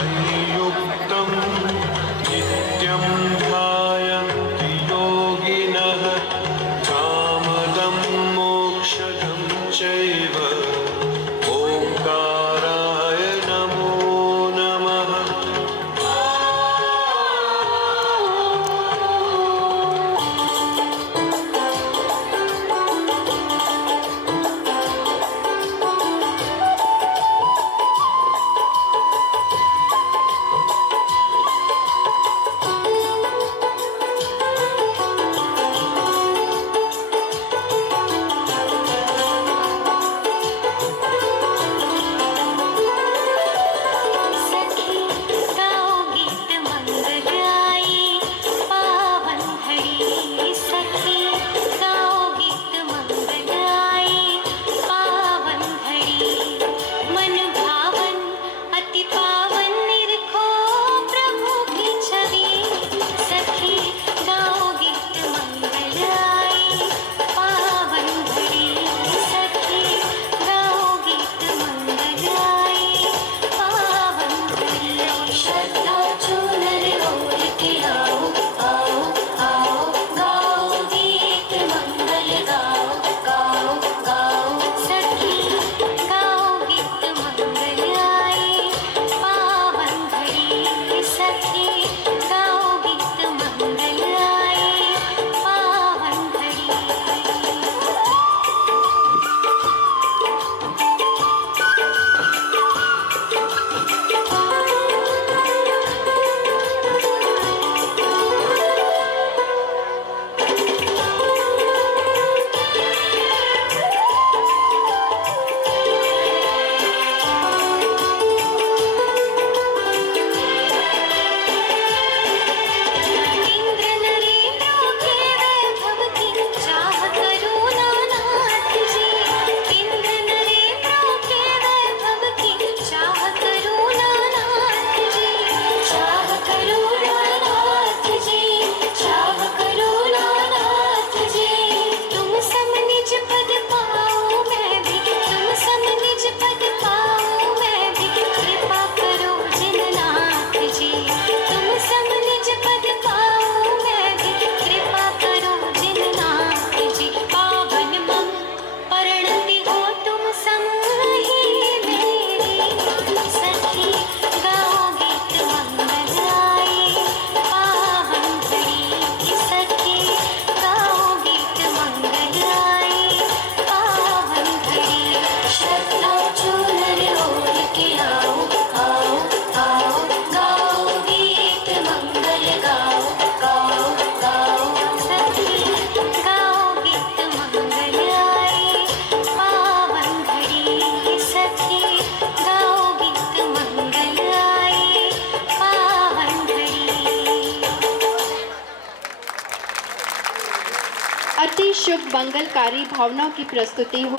संयुक्तं नित्यं ध्यायन्ति योगिनः कामदं मोक्षदं चैव ओंकाराय नमो नमः। अति शुभ मंगलकारी भावनाओं की प्रस्तुति हो।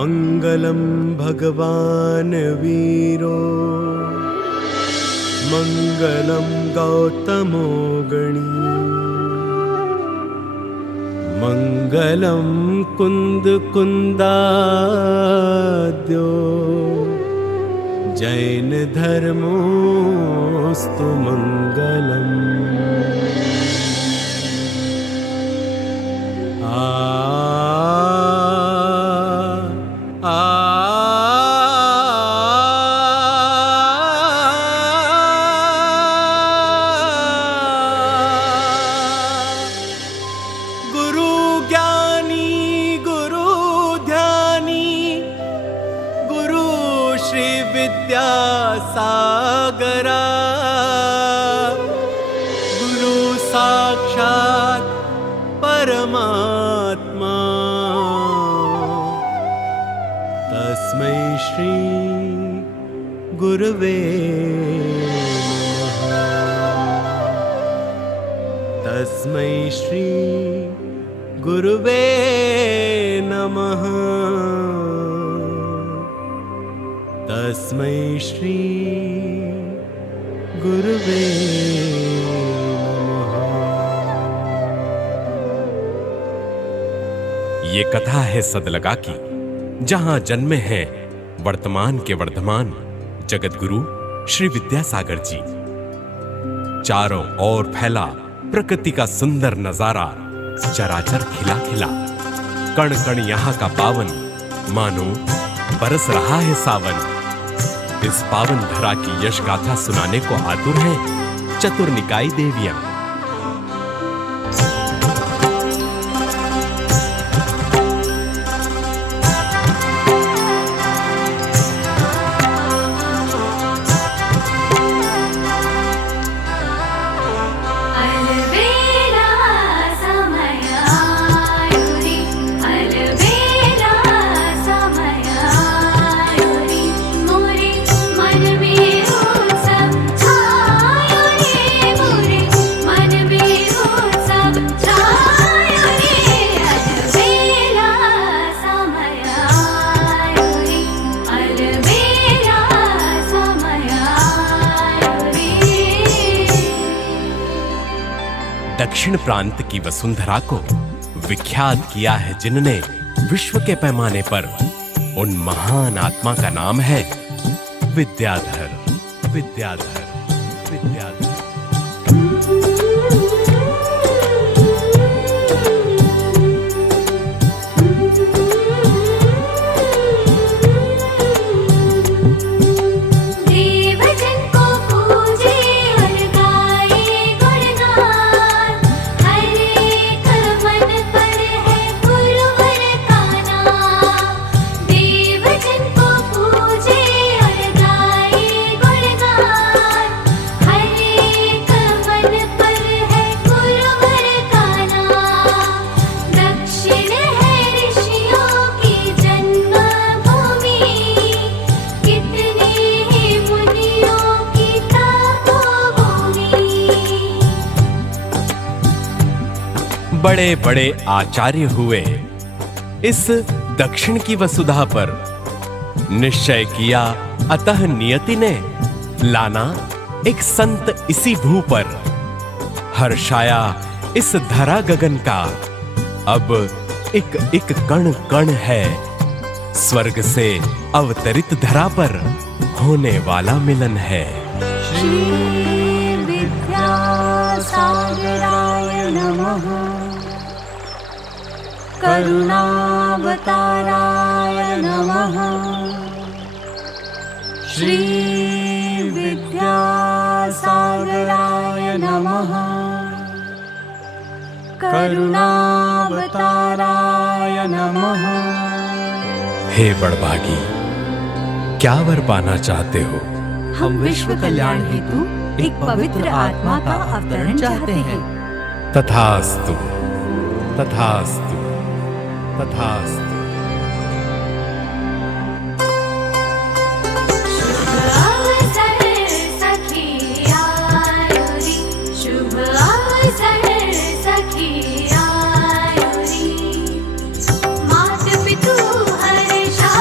मङ्गलं भगवान् वीरो मङ्गलं गौतमो गणी मङ्गलं कुन्दकुन्दाद्यो जैन धर्मोऽस्तु मङ्गलम् गुरु ज्ञानी गुरु ध्यानी गुरु श्री विद्यासागरा गुरु साक्षात् परमात्मा तस्मै श्री गुरवे नमः तस्मै श्री गुरुवे नमः तस्मै श्री गुरुवे नमः। ये कथा है सदलगा की, जहां जन्मे हैं वर्तमान के वर्धमान जगत गुरु श्री विद्यासागर जी। चारों ओर फैला प्रकृति का सुंदर नजारा, चराचर खिला खिला, कण कण यहाँ का पावन, मानो बरस रहा है सावन। इस पावन धरा की यश गाथा सुनाने को आतुर हैं चतुर निकाय देवियां। दक्षिण प्रांत की वसुंधरा को विख्यात किया है जिनने विश्व के पैमाने पर, उन महान आत्मा का नाम है विद्याधर। विद्याधर विद्याधर बड़े बड़े आचार्य हुए इस दक्षिण की वसुधा पर। निश्चय किया अतः नियति ने लाना एक संत इसी भू पर। हर्षाया इस धरा गगन का अब एक एक कण कण है। स्वर्ग से अवतरित धरा पर होने वाला मिलन है। श्री विद्यासागराय नमः। करुणावताराय नमः। श्री विद्यासागराय नमः। करुणावताराय नमः। हे बड़भागी, क्या वर पाना चाहते हो? हम विश्व कल्याण हेतु एक पवित्र आत्मा का अवतरण चाहते हैं। तथास्तु तथास्तु तथास्तु। मात पितु हर्षा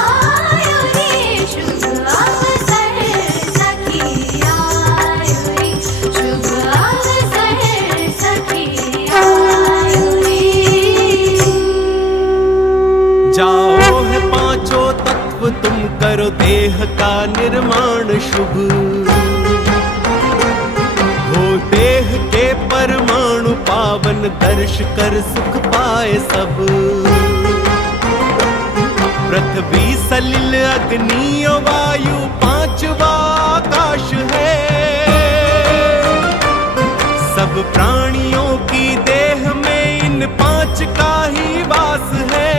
हर्ष कर सुख पाए सब। पृथ्वी सलिल अग्नि वायु पांचवा आकाश है। सब प्राणियों की देह में इन पांच का ही वास है।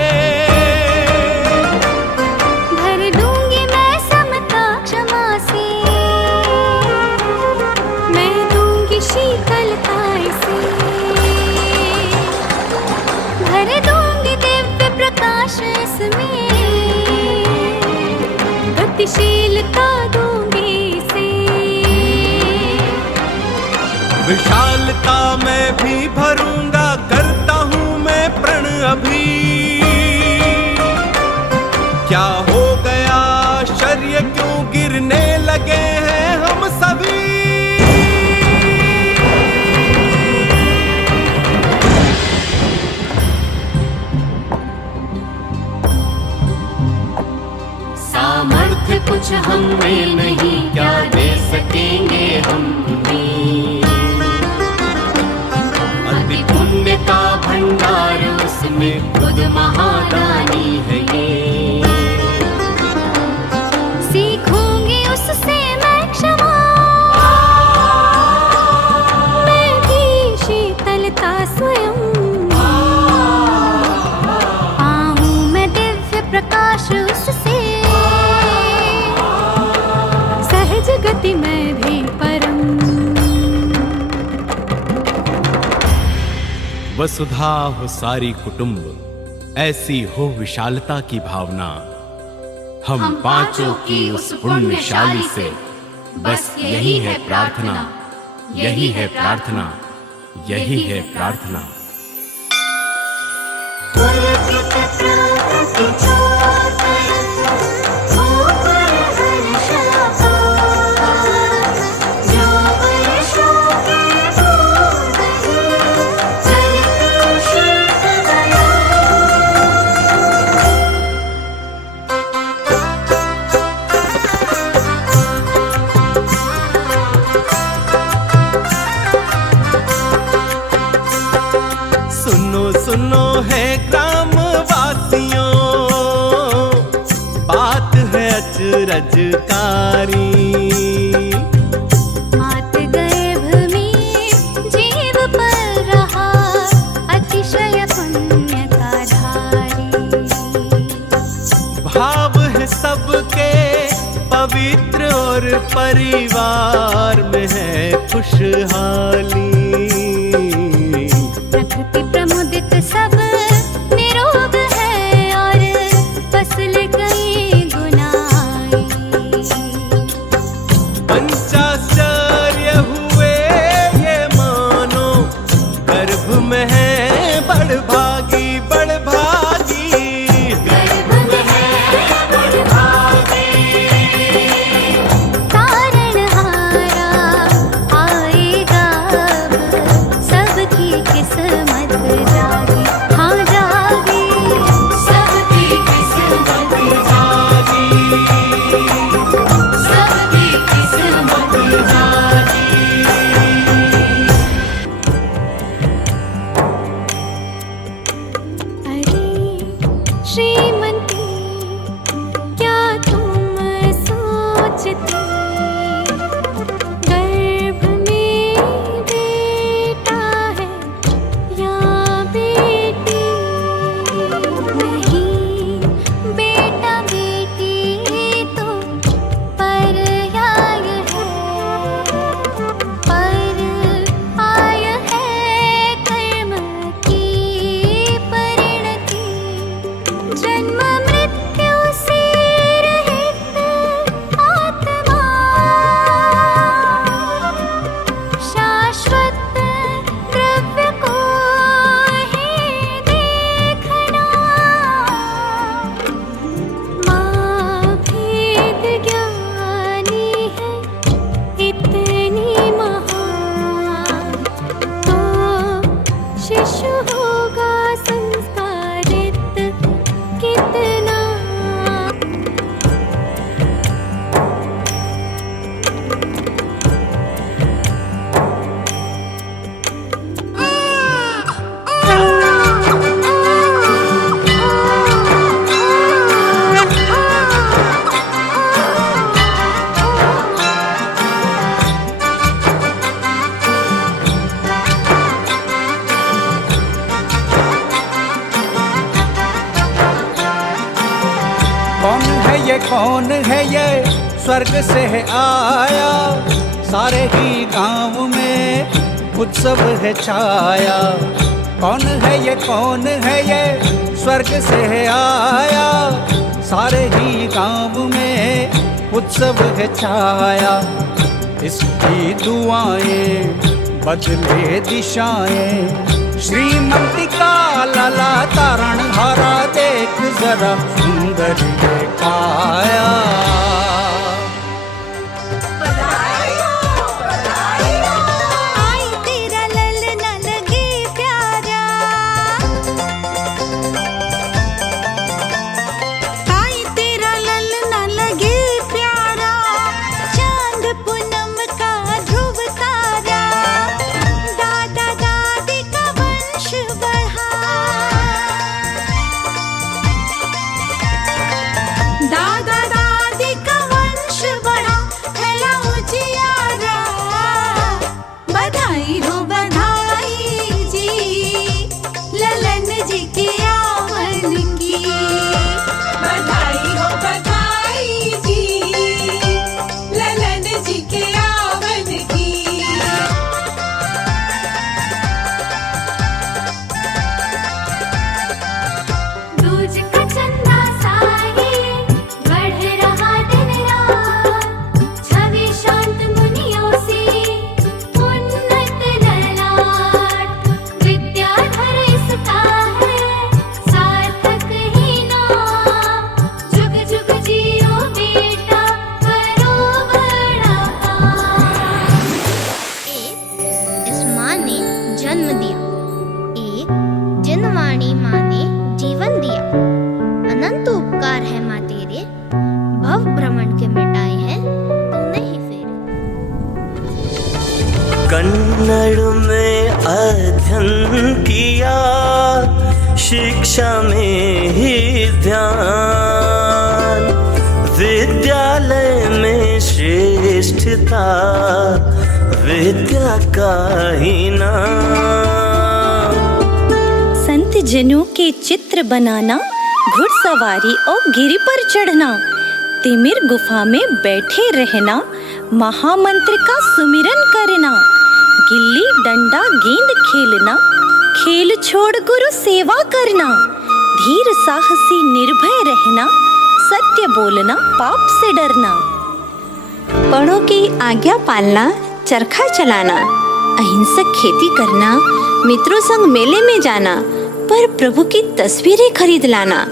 भर दूंगी मैं समता क्षमा से, मैं दूंगी शीतलता से। भर दूंगी दिव्य प्रकाश इसमें, गतिशीलता दूंगी इसे। विशालता मैं भी भरूंगा, करता हूँ मैं प्रण अभी। क्या हो गया आश्चर्य, क्यों गिरने लगे हैं हम सभी। सामर्थ्य कुछ हम में नहीं, क्या दे सकेंगे हम तुम्हें। अति पुण्य का भंडार उसमें खुद महादानी है ये। सीखूंगी उससे मैं क्षमा, मैं भी शीतलता स्वयं। पाऊं मैं दिव्य प्रकाश उससे, सहज गति में भी परम। वसुधा हो सारी कुटुंब, ऐसी हो विशालता की भावना। हम पांचों की उस पुण्यशाली से बस यही है प्रार्थना, यही है प्रार्थना, यही है प्रार्थना। सुनो सुनो है ग्राम वासियों, बात है अचरजकारी। मात गर्भ में जीव पर रहा अतिशय पुण्य का धारी। भाव है सबके पवित्र और परिवार में है खुशहाली। प्रकृति प्रमुदित सब निरोग है और फसल कई गुनाई। पंचाश्चर्य हुए ये मानो, गर्भ में है बड़भागी बड़भागी। गर्भ में है बड़भागी, तारणहारा आएगा अब, सबकी किस्मत जागी। हाँ जागी, सबकी किस्मत जागी, सबकी किस्मत जागी। अरे श्रीमती, क्या तुम सोचती, गर्भ में बेटा है या बेटी। नहीं, बेटा बेटी तो पर्याय है, पर आय है कर्म की परिणति। जन्म मृत्यु से रहित आत्मा, शाश्वत द्रव्य को ही देखना। माँ भेद ज्ञानी है इतनी महान, तो शिशु होगा संस्कारित कितना। कौन है ये स्वर्ग से है आया, सारे ही गांव में उत्सव है छाया। कौन है ये, कौन है ये स्वर्ग से है आया, सारे ही गांव में उत्सव है छाया। इसकी दुआएं बदले दिशाएं, श्रीमती का लाला तारण हारा, देख जरा सुंदर ये काया। कन्नड़ में अध्ययन किया, शिक्षा में ही ध्यान, विद्यालय में श्रेष्ठता, विद्या का ही नाम। संत जनों के चित्र बनाना, घुड़सवारी और गिरी पर चढ़ना, तिमिर गुफा में बैठे रहना, महामंत्र का सुमिरन करना, गिल्ली डंडा गेंद खेलना, खेल छोड़ गुरु सेवा करना, धीर साहसी निर्भय रहना, सत्य बोलना पाप से डरना। बड़ों की आज्ञा पालना, चरखा चलाना, अहिंसक खेती करना, मित्रों संग मेले में जाना, पर प्रभु की तस्वीरें खरीद लाना,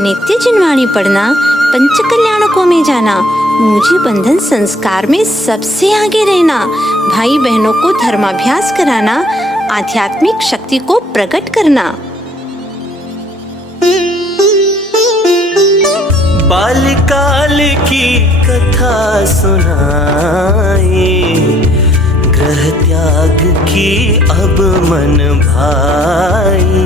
नित्य जिनवाणी पढ़ना, पंच कल्याणकों में जाना, मुझी बंधन संस्कार में सबसे आगे रहना, भाई बहनों को धर्माभ्यास कराना, आध्यात्मिक शक्ति को प्रकट करना। बाल्यकाल की कथा सुनाई, ग्रह त्याग की अब मन भाई,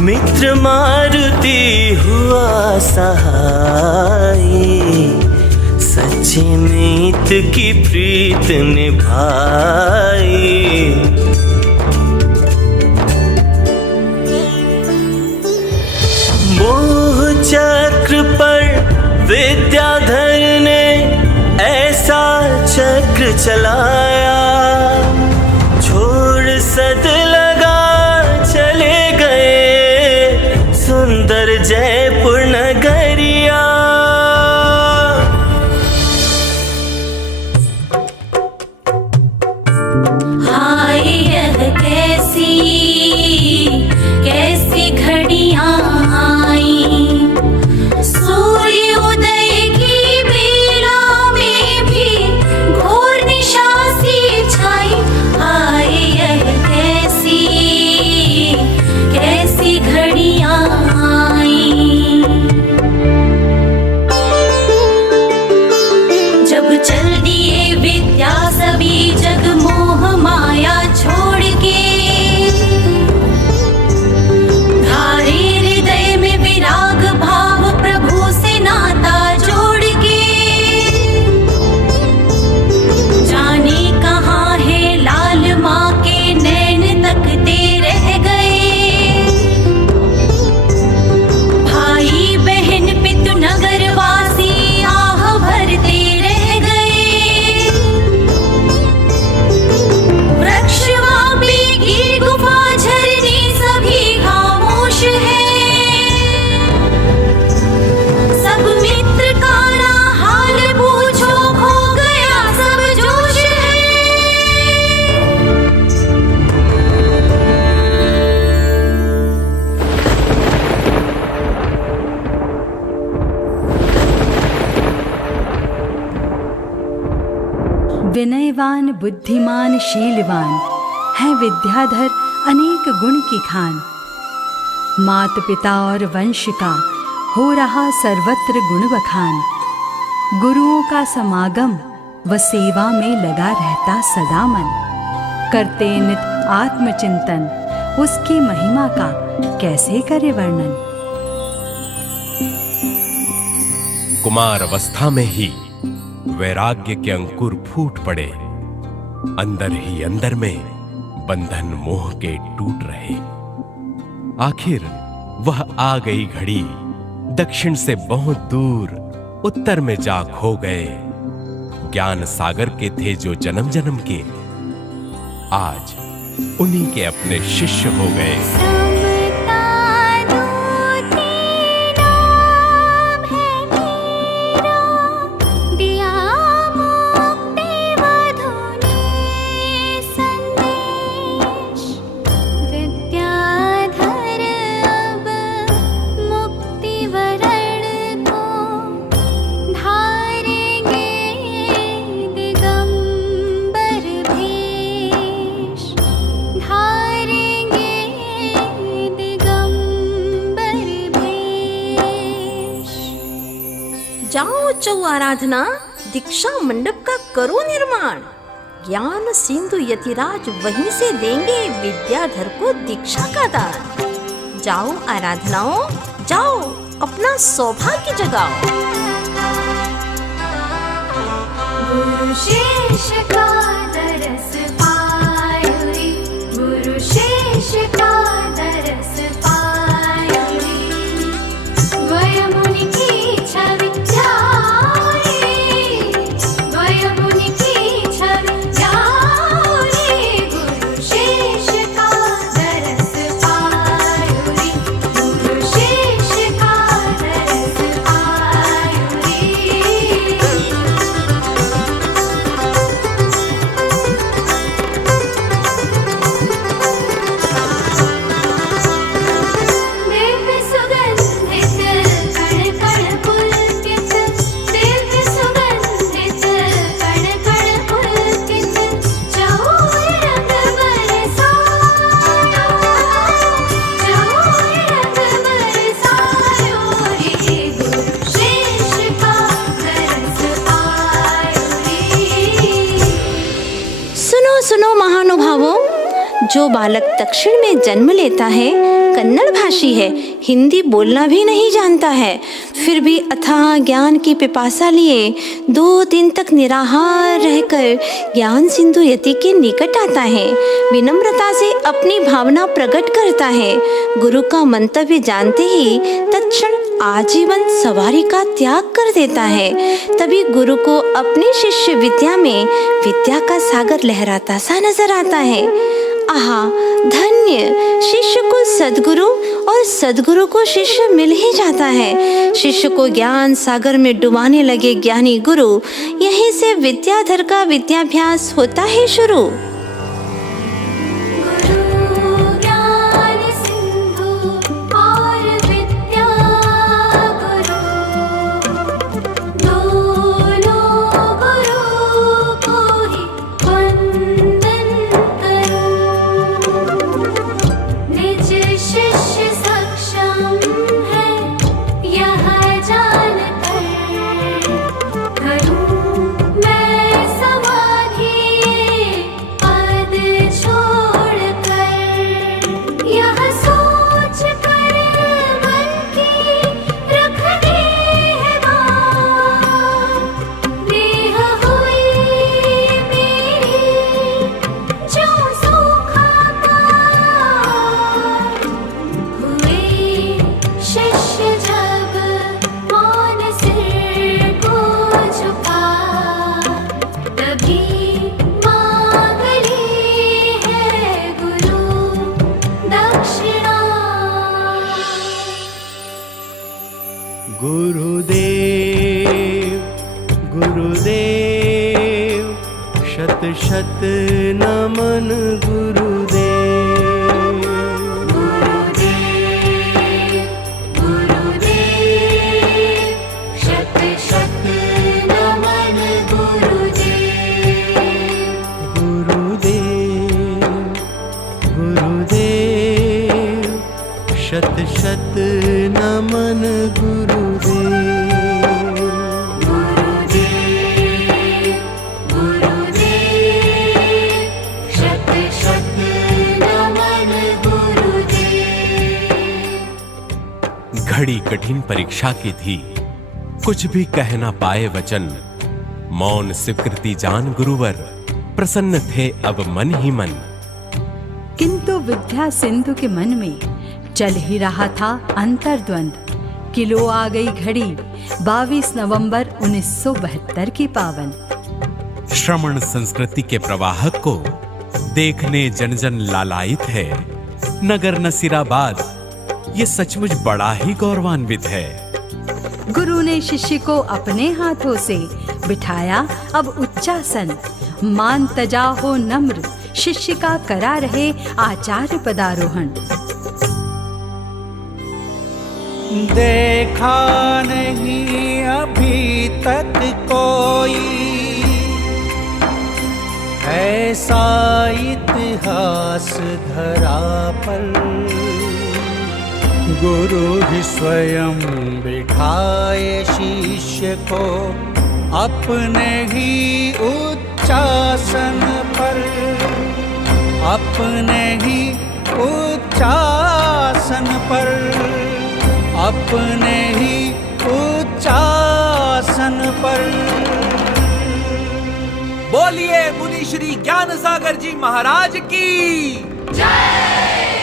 मित्र मारुति हुआ सहाय, सच्चे मीत की प्रीत निभाई। मोह चक्र पर विद्याधर ने ऐसा चक्र चलाया, छोड़ सद लगा चले गए सुंदर जयपुर नगरिया। हाय यह कैसी कैसी घड़ियां आई, सूर्य उदय की बेला में भी घोर निशा सी छाई। हाय यह कैसी विनयवान बुद्धिमान शीलवान है विद्याधर अनेक गुण की खान। मात पिता और वंश का हो रहा सर्वत्र गुण बखान। गुरुओं का समागम व सेवा में लगा रहता सदा मन। करते नित आत्मचिंतन उसकी महिमा का कैसे करे वर्णन। कुमार अवस्था में ही वैराग्य के अंकुर फूट पड़े। अंदर ही अंदर में बंधन मोह के टूट रहे। आखिर वह आ गई घड़ी, दक्षिण से बहुत दूर उत्तर में जा खो गए। ज्ञान सागर के थे जो जन्म जन्म के, आज उन्हीं के अपने शिष्य हो गए। जाओ आराधना, दीक्षा मंडप का करो निर्माण। ज्ञान सिंधु यतिराज वहीं से देंगे विद्याधर को दीक्षा का दान। जाओ आराधनाओं, जाओ अपना सौभाग्य जगाओ। गुरु शेष का दरस पायो रे, गुरु शेष का दरस पायो रे। द्वय मुनि की छवि जाओ रे, द्वय मुनि की छवि जाओ रे। गुरु शेष का दरस पायो रे, गुरु शेष का दरस पायो रे। दिव्य सुगंधित कण कण पुलकित, दिव्य सुगंधित कण कण पुलकित। चौर रंग बरसायो, चौर रंग बरसायो रे। गुरु शेष का दरस पायो रे। सुनो सुनो महानुभावों, जो बालक दक्षिण में जन्म लेता है कन्नड़ भाषी है, हिंदी बोलना भी नहीं जानता है, फिर भी अथाह ज्ञान की पिपासा लिए 2 दिन तक निराहार रहकर ज्ञान सिंधु यति के निकट आता है। विनम्रता से अपनी भावना प्रकट करता है। गुरु का मंतव्य जानते ही तत्क्षण आजीवन सवारी का त्याग कर देता है। तभी गुरु को अपने शिष्य विद्या में विद्या का सागर लहराता सा नजर आता है। आहा, धन्य! शिष्य को सद्गुरु और सद्गुरु को शिष्य मिल ही जाता है। शिष्य को ज्ञान सागर में डुबाने लगे ज्ञानी गुरु, यहीं से विद्याधर का विद्याभ्यास होता है शुरू। गुरु ज्ञान सिंधु और विद्या गुरु, दोनों गुरु को ही वंदन करूं। निज शिष्य सक्षम है यह जानकर, करूं मैं समाधि गुरुदेव, शत शत नमन गुरुदेव। गुरुदेव गुरुदेव, शत शत नमन गुरुदेव। घड़ी कठिन परीक्षा की थी, कुछ भी कह ना पाए वचन। मौन स्वीकृति जान गुरुवर, प्रसन्न थे अब मन ही मन। किंतु विद्या सिंधु के मन में चल ही रहा था अंतर्द्वंद। किलो आ गई घड़ी 22 नवंबर 1972 की पावन। श्रमण संस्कृति के प्रवाहक को देखने जन जन लालायित है। नगर नसीराबाद ये सचमुच बड़ा ही गौरवान्वित है। गुरु ने शिष्य को अपने हाथों से बिठाया अब उच्चासन। मान तजा हो नम्र, शिष्य का करा रहे आचार्य पदारोहण। देखा नहीं अभी तक कोई ऐसा इतिहास धरा पर। गुरु ही स्वयं बिठाए शिष्य को अपने ही उच्चासन पर, अपने ही उच्चासन पर, अपने ही उच्चासन पर। बोलिए मुनि श्री ज्ञान सागर जी महाराज की जय।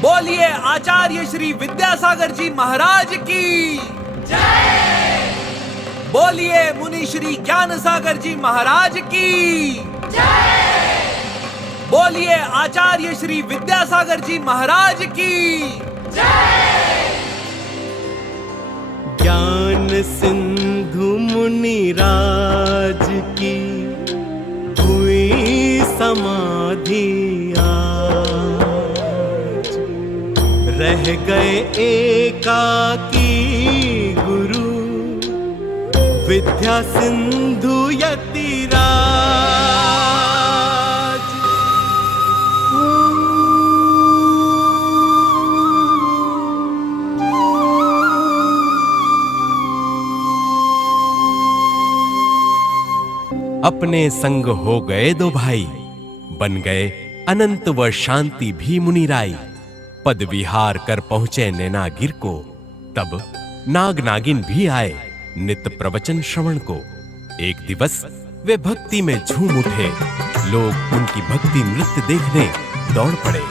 बोलिए आचार्य श्री विद्यासागर जी महाराज की जय। बोलिए मुनि श्री ज्ञान सागर जी महाराज की जय। बोलिए आचार्य श्री विद्यासागर जी महाराज की जय। ज्ञान सिंधु मुनिराज की हुई समाधि आज। रह गए एकाकी गुरु, विद्या सिंधु यतिराज। अपने संग हो गए दो भाई, बन गए अनंत व शांति भी मुनिराई। पद विहार कर पहुंचे नैनागिर को, तब नाग नागिन भी आए नित प्रवचन श्रवण को। एक दिवस वे भक्ति में झूम उठे, लोग उनकी भक्ति नृत्य देखने दौड़ पड़े।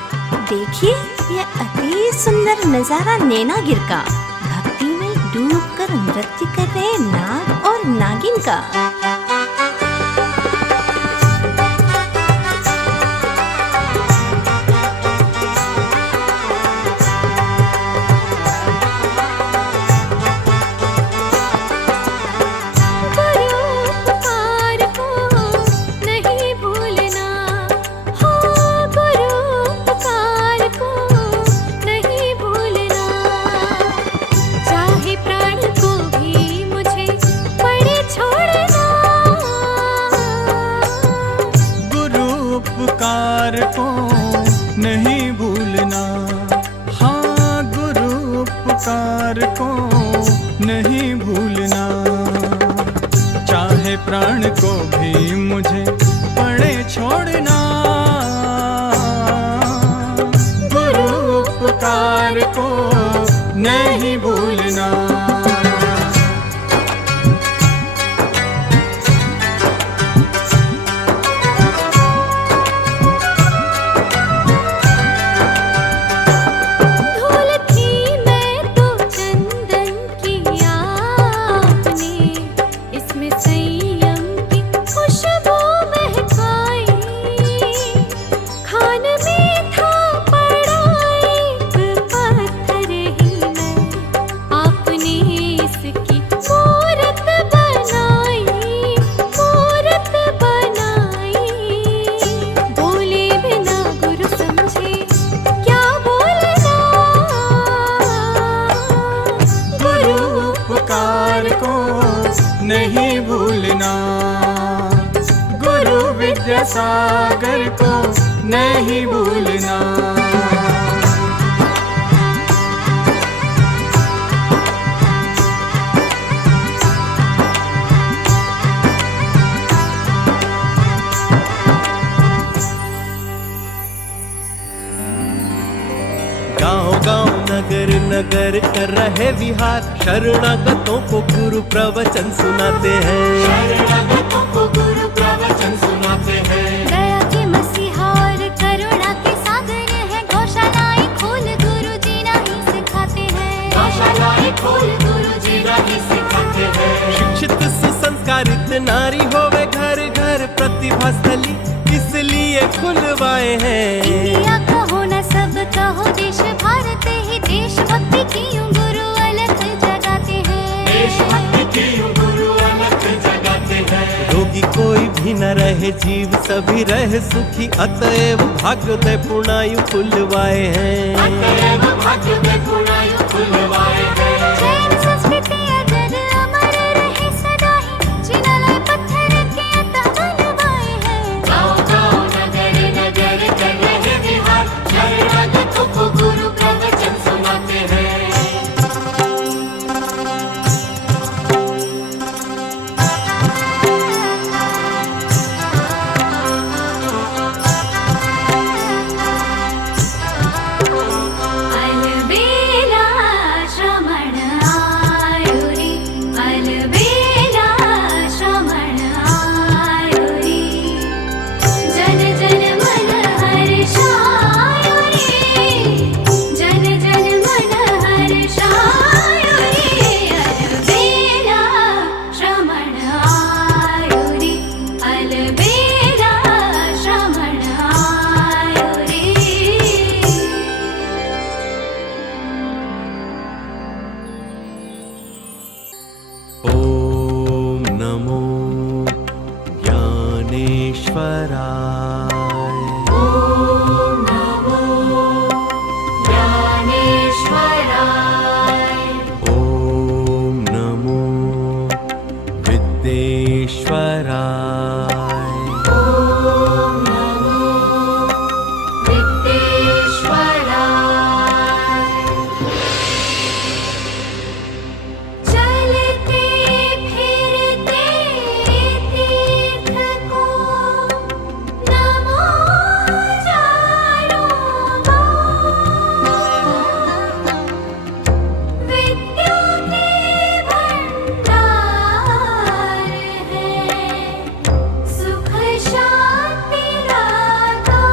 देखिए यह अति सुंदर नजारा नैनागिर का, भक्ति में डूबकर नृत्य कर रहे नाग और नागिन का। नहीं भूलना, हाँ गुरु उपकार को नहीं भूलना। चाहे प्राण को भी मुझे पड़े छोड़ना, गुरु उपकार को नहीं भूलना। नहीं भूलना, गुरु विद्यासागर को नहीं भूलना। गांव नगर नगर कर रहे विहार, शरणागतों को गुरु प्रवचन सुनाते हैं। शरणागतों को गुरु प्रवचन सुनाते हैं। दया के मसीहा और करुणा के सागर है, गौशालाएं खोल गुरु जी नहीं सिखाते हैं। गौशालाएं खोल गुरु जी नहीं सिखाते हैं। शिक्षित सुसंस्कारित नारी होवे घर घर प्रतिभास्थली, इसलिए खुलवाए हैं। इंडिया कहो न सब कहो देश भारत ही, देशभक्ति की यूं गुरु अलख जगाते हैं। देशभक्ति की यूं गुरु अलख जगाते हैं। रोगी कोई भी न रहे, जीव सभी रहे सुखी, अतएव भाग्योदय पूर्णायु खुलवाए हैं। अतएव भाग्योदय पूर्णायु खुलवाए हैं। जैन संस्कृति अजर अमर रहे सदा ही, जिन्होंने पत्थर के अतः बनवाए हैं। गाँव गाँव नगर नगर कर रहे विहार, शरणागतों को गुरु प्रवचन सुनाते हैं। अलबेला श्रमण आयो रे, अलबेला श्रमण आयो रे, जन जन मन हर्षायो रे, जन जन मन हर्षायो रे, अलबेला श्रमण आयो रे, अलबेला श्रमण आयो रे। ओम नमो ज्ञानेश्वराय। ओम नमो ज्ञानेश्वराय। ओम नमो विद्येश्वराय। ओम नमो विद्येश्वराय। चलते फिरते तीर्थ को नमो चारों विद्या के भंडार है, सुख शांति दाता।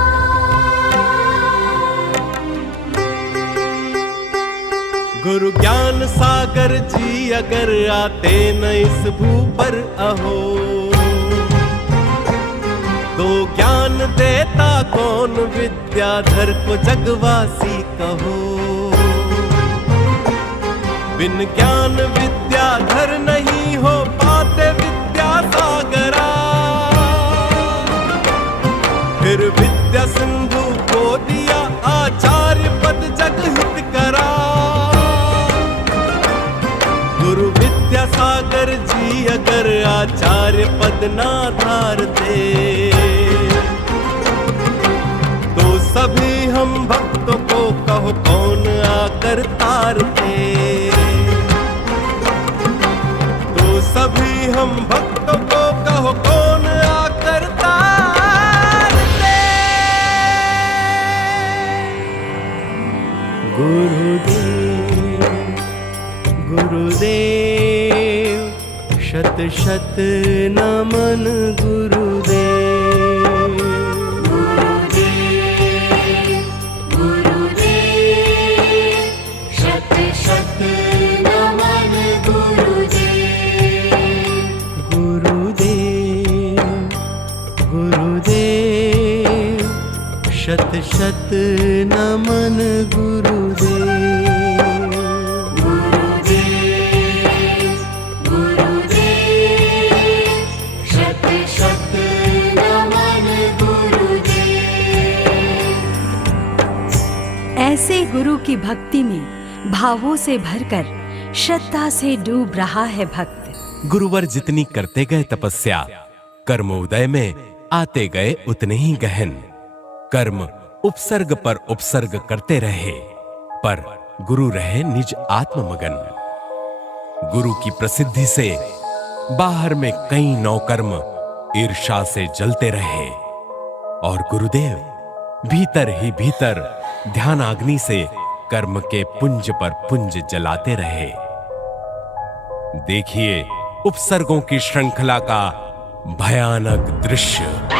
गुरु ज्ञान सागर जी अगर आते न इस भू पर अहो, तो ज्ञान देता कौन विद्याधर को जगवासी कहो। बिन ज्ञान विद्याधर नहीं हो पाते विद्यासागरा, फिर विद्या सिंधु को दिया आचार्य पद जगहित करा। गुरु विद्यासागर जी अगर आचार्य पद ना धारते, तो सभी हम भक्तों को कहो कौन आकर तारते। तो सभी हम भक्तों को कहो कौन आकर तारते। गुरुदेव गुरुदेव शत शत नमन गुरुदेव। गुरुदेव शत शत नमन गुरुदेव। गुरुदेव गुरुदेव शत शत नमन गुरुदेव। शत शत नमन गुरुदेव। ऐसे गुरु की भक्ति में भावों से भरकर श्रद्धा से डूब रहा है भक्त। गुरुवर जितनी करते गए तपस्या, कर्मोदय में आते गए उतने ही गहन। कर्म उपसर्ग पर उपसर्ग करते रहे, पर गुरु रहे निज आत्ममगन। गुरु की प्रसिद्धि से बाहर में कई नौकर्म ईर्ष्या से जलते रहे, और गुरुदेव भीतर ही भीतर ध्यान अग्नि से कर्म के पुंज पर पुंज जलाते रहे। देखिए उपसर्गों की श्रृंखला का भयानक दृश्य।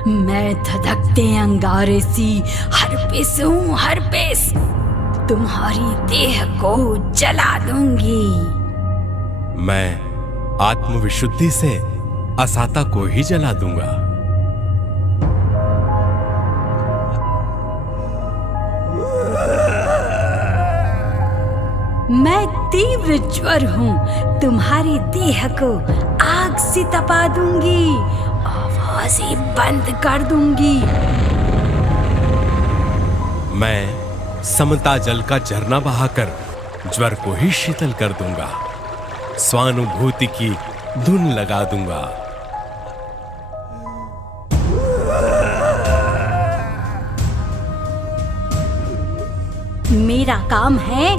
मैं धधकते अंगारे सी हरपेस हूँ, हरपेस। तुम्हारी देह को जला दूंगी। मैं आत्मविशुद्धि से असाता को ही जला दूंगा। मैं तीव्र ज्वर हूँ, तुम्हारी देह को आग से तपा दूंगी, आवाजें बंद कर दूंगी। मैं समता जल का झरना बहाकर ज्वर को ही शीतल कर दूंगा, स्वानुभूति की धुन लगा दूंगा। मेरा काम है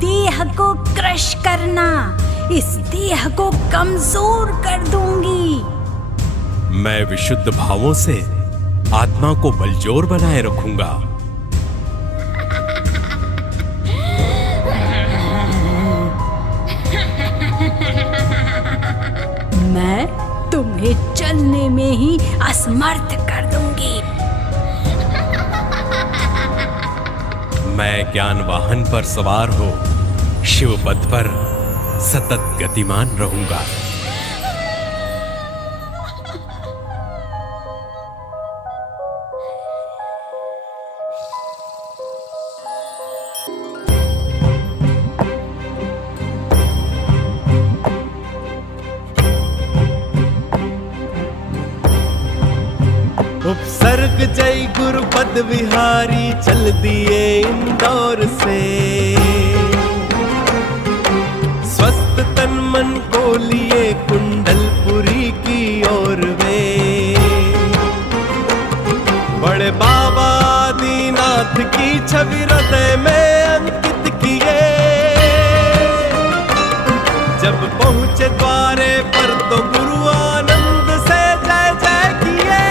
देह को क्रश करना, इस देह को कमजोर कर दूंगी। मैं विशुद्ध भावों से आत्मा को बलजोर बनाए रखूंगा। मैं तुम्हें चलने में ही असमर्थ कर दूंगी। मैं ज्ञान वाहन पर सवार हो शिव पथ पर सतत गतिमान रहूंगा। उपसर्ग जय गुरु पद विहारी चल दिए इंदौर से, स्वस्थ तन मन को लिए कुंडलपुरी की ओर वे। बड़े बाबा आदिनाथ की छवि हृदय में अंकित किए, जब पहुंचे द्वारे पर तो गुरु आनंद से जय जय किए।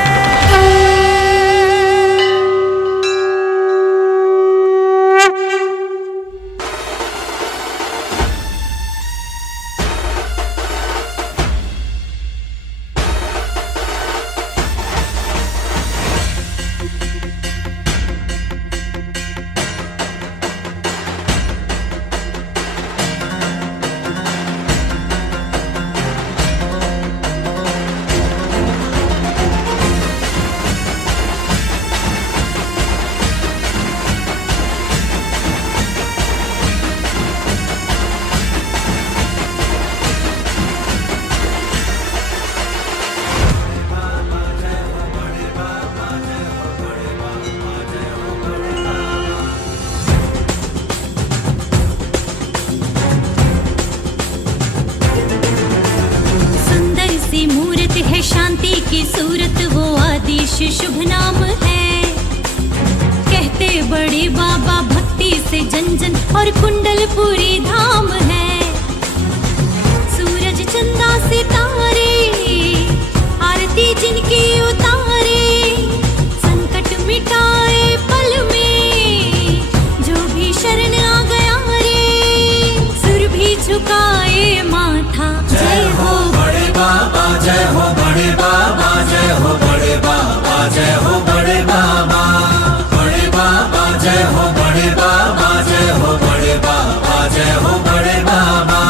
शांति की सूरत वो आदिश शुभ नाम है। कहते बड़े बाबा भक्ति से जन जन और कुंडलपुरी धाम है। सूरज चंदा सितारे आरती जिनकी उतारे, संकट मिटाए पल में जो भी शरण आ गया रे। सुर भी झुकाए माथा जय हो बड़े बाबा, जय हो बड़े बाबा, जय हो बड़े बाबा, जय हो बड़े बाबा, बड़े बाबा जय हो बड़े बाबा, जय हो बड़े बाबा, जय हो बड़े बाबा।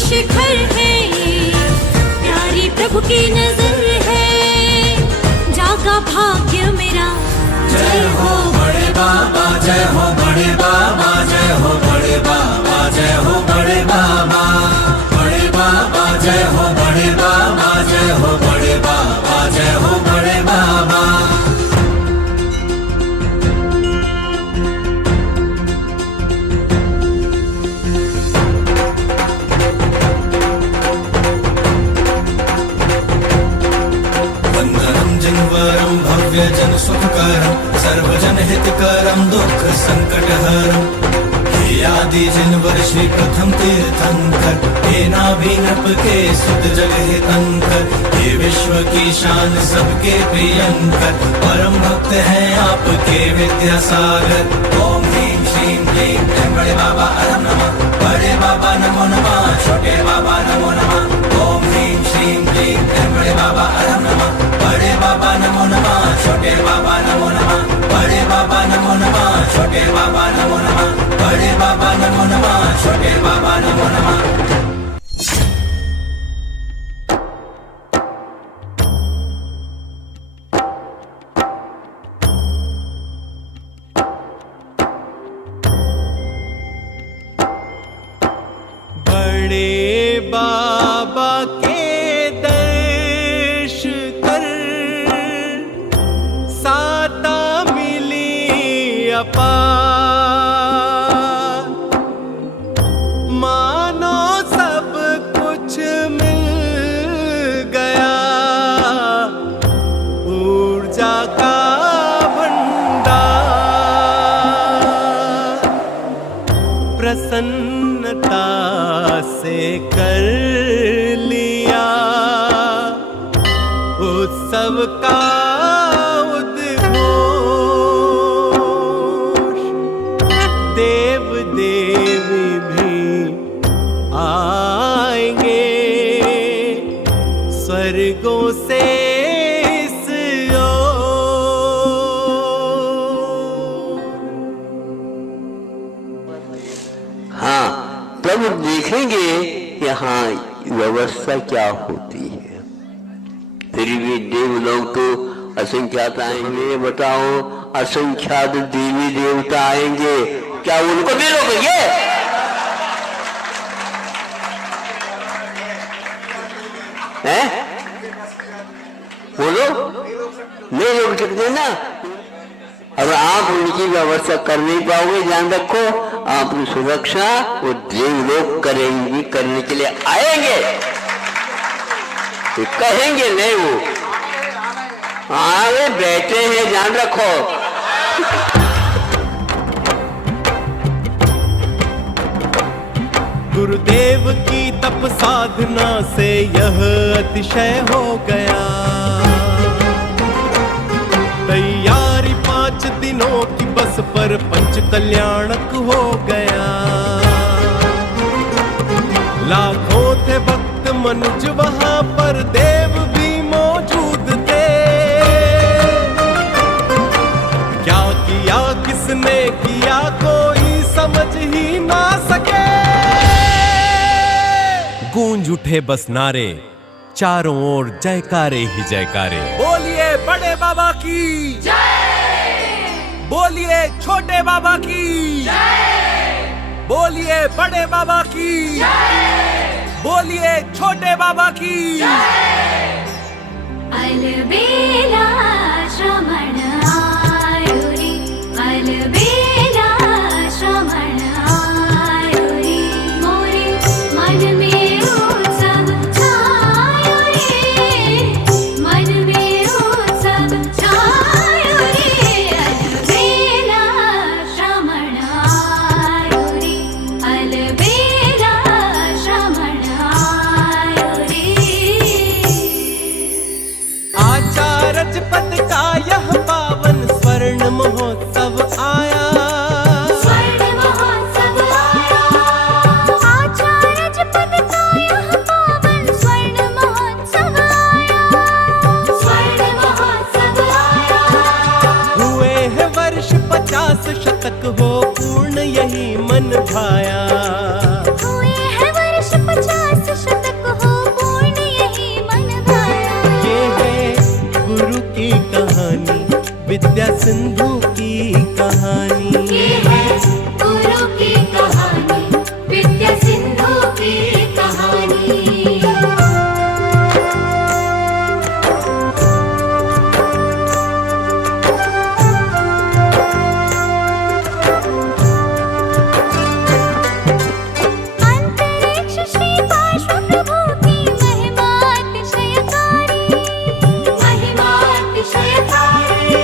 शिखर है, प्यारी प्रभु की नजर है, जागा भाग्य मेरा। जय हो बड़े बाबा, जय हो बड़े बाबा, जय हो बड़े बाबा, जय हो बड़े बाबा, बड़े बाबा जय हो बड़े बाबा, जय हो बड़े बाबा, जय हो बड़े बाबा। वंदनं जिन्वरं भव्य जन सुखकरं, सर्वजन हितकरं दुख संकटहरं, हे आदि जिनवर श्री प्रथम तीर्थंकर, हे नाभिनप के सुत जग हितंकर, हे विश्व की शान सबके प्रियंकर, परम भक्त हैं आपके विद्यासागर। ओम ह्रीं श्रीं क्लीं ऐं बड़े बाबा अरहं नमः, बड़े बाबा नमो नमः, छोटे बाबा नमो नमः। ओम ह्रीं श्रीं क्लीं ऐं बड़े बाबा अरहं नमः, बड़े बाबा नमो नमः, छोटे बाबा नमो नमः, बड़े बाबा नमो नमः, छोटे बाबा नमो नमः, बड़े बाबा नमो नमः, छोटे बाबा नमो नमः। बड़े बाबा के दर्श कर साता मिली अपार, मानो सब कुछ मिल गया, ऊर्जा का भंडार, प्रसन्नता से कर लिया उत्सव का उद्घोष, देव देवी भी आएंगे स्वर्गों से इस ओर। हाँ, प्रभु देखेंगे यहाँ व्यवस्था क्या होती है। फिर भी देव लोग तो असंख्यात आएंगे। बताओ, असंख्यात देवी देवता आएंगे, क्या उनको भी रोकेंगे? हैं? बोलो, नहीं रोक सकते ना। अब आप उनकी व्यवस्था कर नहीं पाओगे, ध्यान रखो। आपकी सुरक्षा वो देव लोग करेंगी, करने के लिए आएंगे, तो कहेंगे नहीं, वो आगे बैठे हैं, ध्यान रखो। गुरुदेव की तप साधना से यह अतिशय हो गया, तैयारी 5 दिनों की बस पर पंच कल्याणक हो गया। लाखों थे भक्त मनुज वहां पर, देव भी मौजूद थे। क्या किया किसने किया कोई समझ ही ना सके, गूंज उठे बस नारे, चारों ओर जयकारे ही जयकारे। बोलिए बड़े बाबा की जय, बोलिए छोटे बाबा की जय, बोलिए बड़े बाबा की जय, बोलिए छोटे बाबा की जय। अलबेला श्रमण आयो रे, अलबेला श्रमण आयो रे, मोरे मन में उत्सव छायो रे, मन में उत्सव छायो रे। अलबेला श्रमण आयो रे, अलबेला श्रमण आयो रे। आचारज सिंधु की कहानी। ये है गुरु की कहानी, विद्या सिंधु की कहानी। अंतरिक्ष श्री पार्श्व प्रभु की महिमा अतिशयकारी, महिमा अतिशयकारी।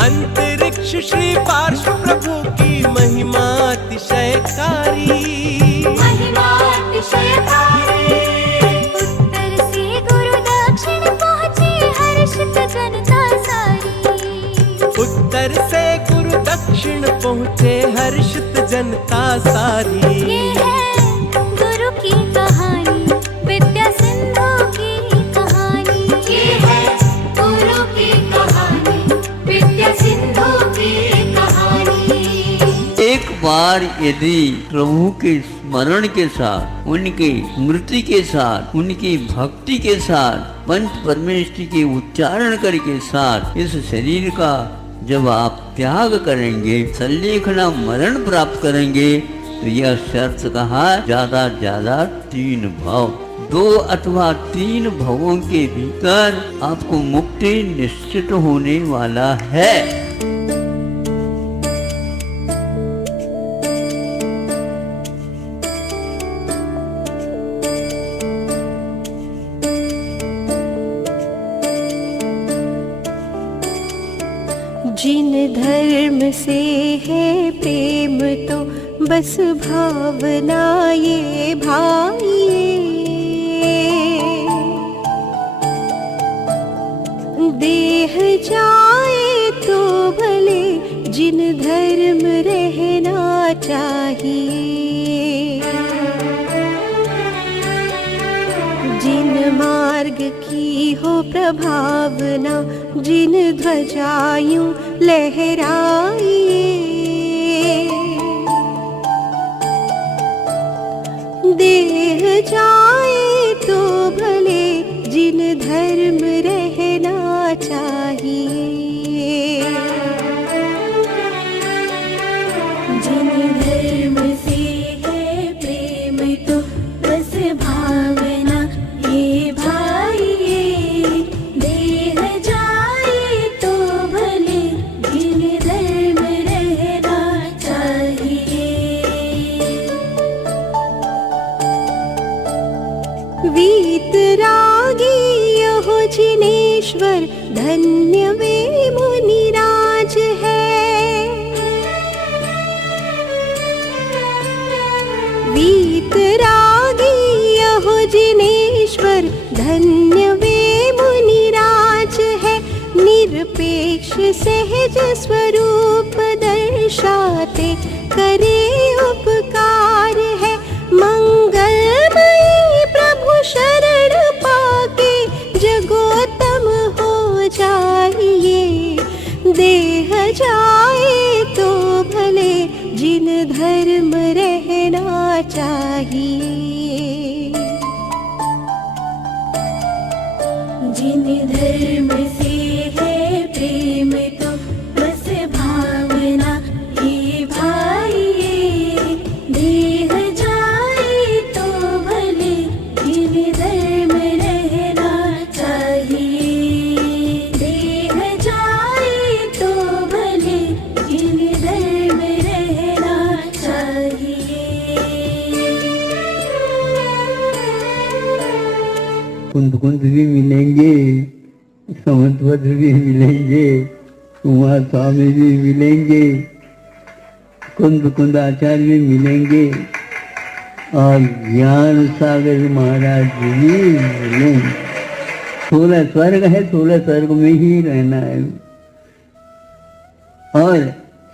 अंतरिक्ष श्री पार्श्व प्रभु की महिमा अतिशयकारी, महिमा अतिशयकारी। उत्तर से गुरु दक्षिण पहुँचे हर्षित जनता सारी, उत्तर से गुरु दक्षिण पहुँचे हर्षित जनता सारी। ये है गुरु की कहानी, विद्या सिंधु की कहानी। ये है गुरु की कहानी, विद्या सिंधु की कहानी। एक बार यदि प्रभु के स्मरण के साथ, उनकी स्मृति के साथ, उनकी भक्ति के साथ, पंच परमेष्टि के उच्चारण करके साथ इस शरीर का जब आप त्याग करेंगे, सल्लेखना मरण प्राप्त करेंगे, तो यह शर्त कहा ज्यादा 3 भव, 2 अथवा 3 भवों के भीतर आपको मुक्ति निश्चित होने वाला है। जिन धर्म से है प्रेम तो बस भावना ये भाई, देह जाए तो भले जिन धर्म रहना चाहिए, जिन मार्ग की हो प्रभावना, जिन ध्वजायूं लहराइए, देह जाए तो भले जिन धर्म रहना चाहिए, जिन धर्म से है प्रेम तो बस भावना ये भाई, देह जाए तो भले जिन धर्म रहना चाहिए। वीतरागी यहो जिनेश्वर धन्य वे मुनिराज है, वीतरागी यहो जिनेश्वर धन्य वे मुनिराज है, निरपेक्ष सहज स्वरूप दर्शाते करे उपकार है, मंगलमयी प्रभु शरण पाके जगोत्तम हो जाइए, देह जाए तो भले जिन धर्म रहना चाहिए, जिन धर्म से है प्रेम तो बस भावना ये भाई, देह जाए तो भले जिन धर्म रहना चाहिए, देह जाए तो भले जिन धर्म रहना चाहिए। कुंद भी मिलेंगे, समंतभद्र भी मिलेंगे, कुमार स्वामी भी मिलेंगे, कुंद आचार्य भी मिलेंगे और ज्ञान सागर महाराज जी भी मिलेंगे। 16 स्वर्ग है, 16 स्वर्ग में ही रहना है। और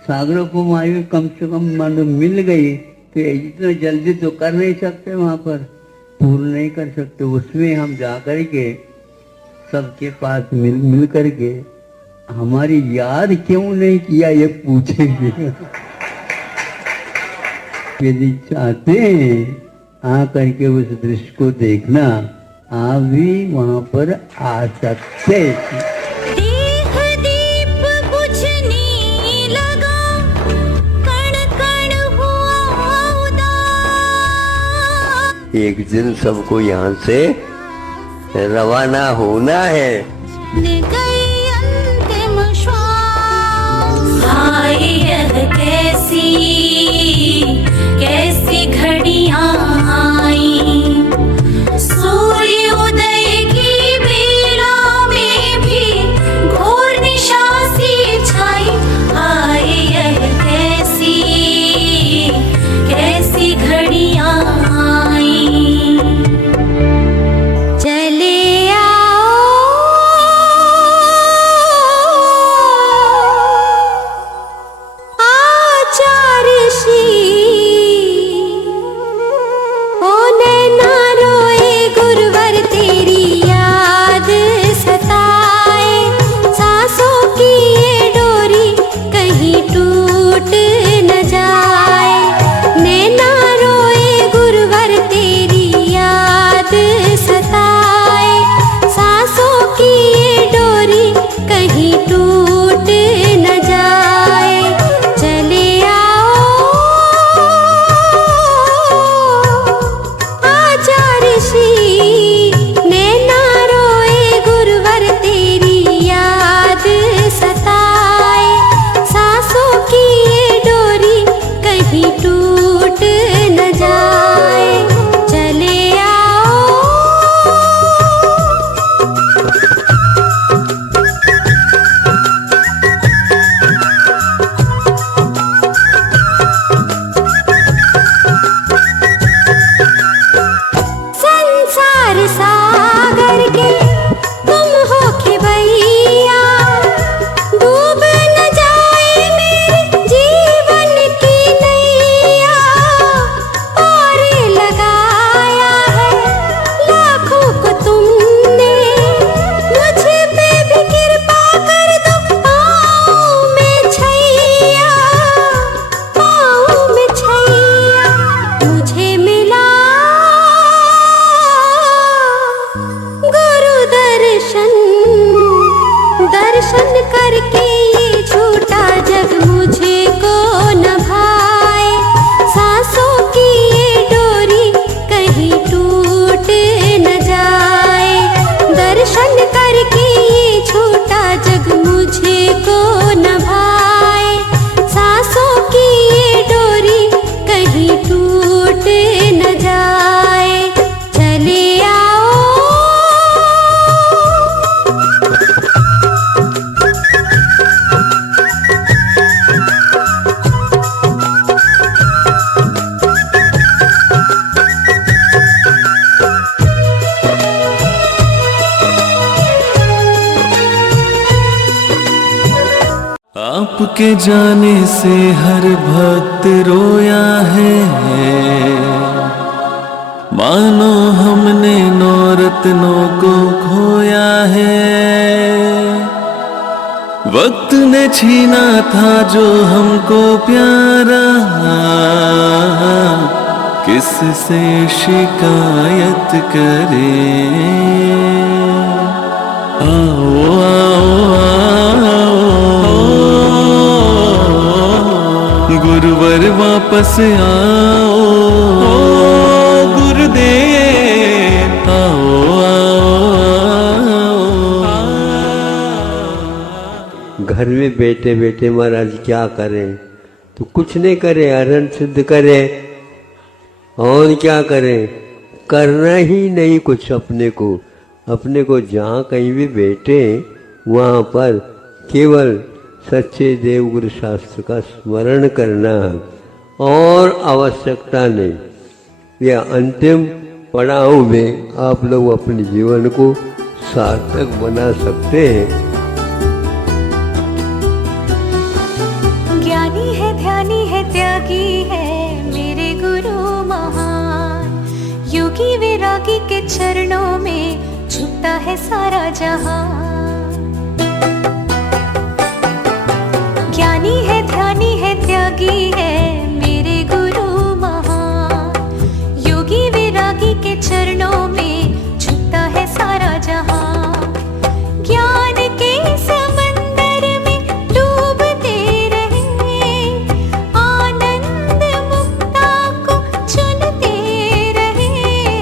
सागरों को मायू कम से कम मान लो मिल गई तो इतना जल्दी तो कर नहीं सकते, वहाँ पर पूर्ण नहीं कर सकते। उसमें हम जा कर के सबके पास मिल करके हमारी याद क्यों नहीं किया ये पूछेंगे। यदि चाहते हैं आ करके उस दृश्य को देखना, आप भी वहाँ पर आ सकते। देह दीप बुझने एक दिन सबको यहाँ से रवाना होना है। गई अंतिम श्वास। हाय यह कैसी कैसी घड़ियां आई, सूर्योदय की बेला में भी घोर निशा सी छाई। हाय यह कैसी कैसी घड़ियां आई। चले आओ आचार्य श्री, ओ नैना रोए गुरुवर तेरी याद सताए। सांसों की ये डोरी कहीं टूट न जाए। नैना रोए गुरुवर तेरी याद सताए। सांसों की ये डोरी कहीं टूट न जाए। चले आओ आचार्य श्री, नैना रोए गुरुवर तेरी याद सताए। सांसों की ये डोरी कहीं टूट न जाए। चले आओ संसार सागर के तुम हो खेवैया। डूब न जाए मेरे जीवन की नैया। पार लगाया है लाखों को तुमने, मुझ पे भी कृपा कर दो। पाँव में छैया, पाँव में छैया। मुझे मिला गुरु दर्शन, दर्शन करके ये झूठा जग मुझे को न भाए। सांसों की ये डोरी कहीं टूट न जाए। दर्शन करके ये झूठा जग मुझे को न भाए। सांसों की ये डोरी कहीं टूट न जाए। चले आओ आपके जाने से हर भक्त रोया है। मानो हमने नौ रत्नों को खोया है। वक्त ने छीना था जो हमको प्यारा, किससे शिकायत करें। आओ आओ आओ गुरुवर वापस आओ। गुरुदेव आओ आओ। घर में बैठे बैठे महाराज क्या करें, तो कुछ नहीं करे, अरण सिद्ध करे। और क्या करें, करना ही नहीं कुछ अपने को। अपने को जहाँ कहीं भी बैठे वहाँ पर केवल सच्चे देवगुरु शास्त्र का स्मरण करना और आवश्यकता नहीं। यह अंतिम पड़ाव में आप लोग अपने जीवन को सार्थक बना सकते हैं। ज्ञानी है ध्यानी है त्यागी है मेरे गुरु महान। योगी वैरागी के चरणों में झुकता है सारा जहां। ज्ञानी है ध्यानी है त्यागी है मेरे गुरु महान। योगी वैरागी के चरणों में झुकता है सारा जहां। ज्ञान के समंदर में डूबते रहे, आनंद मुक्ता को चुनते रहे।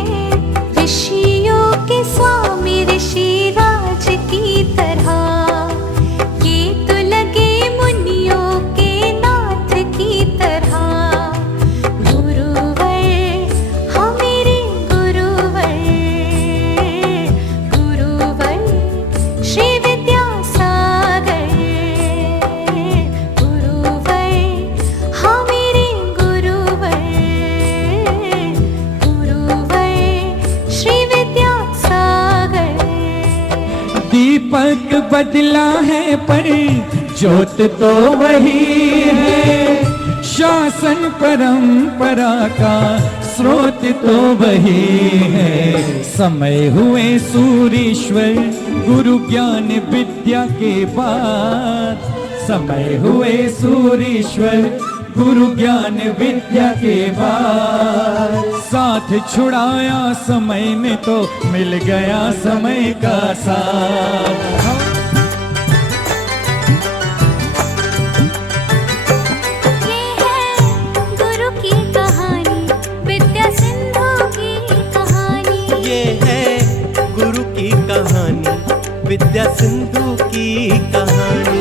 दीपक बदला है पर ज्योत तो वही है, शासन परंपरा का स्रोत तो वही है। समय हुए सूरीश्वर गुरु ज्ञान विद्या के बाद, समय हुए सूरीश्वर गुरु ज्ञान विद्या के बाद। साथ छुड़ाया समय ने तो मिल गया समय का साथ। ये है गुरु की कहानी, विद्या सिंधु की कहानी।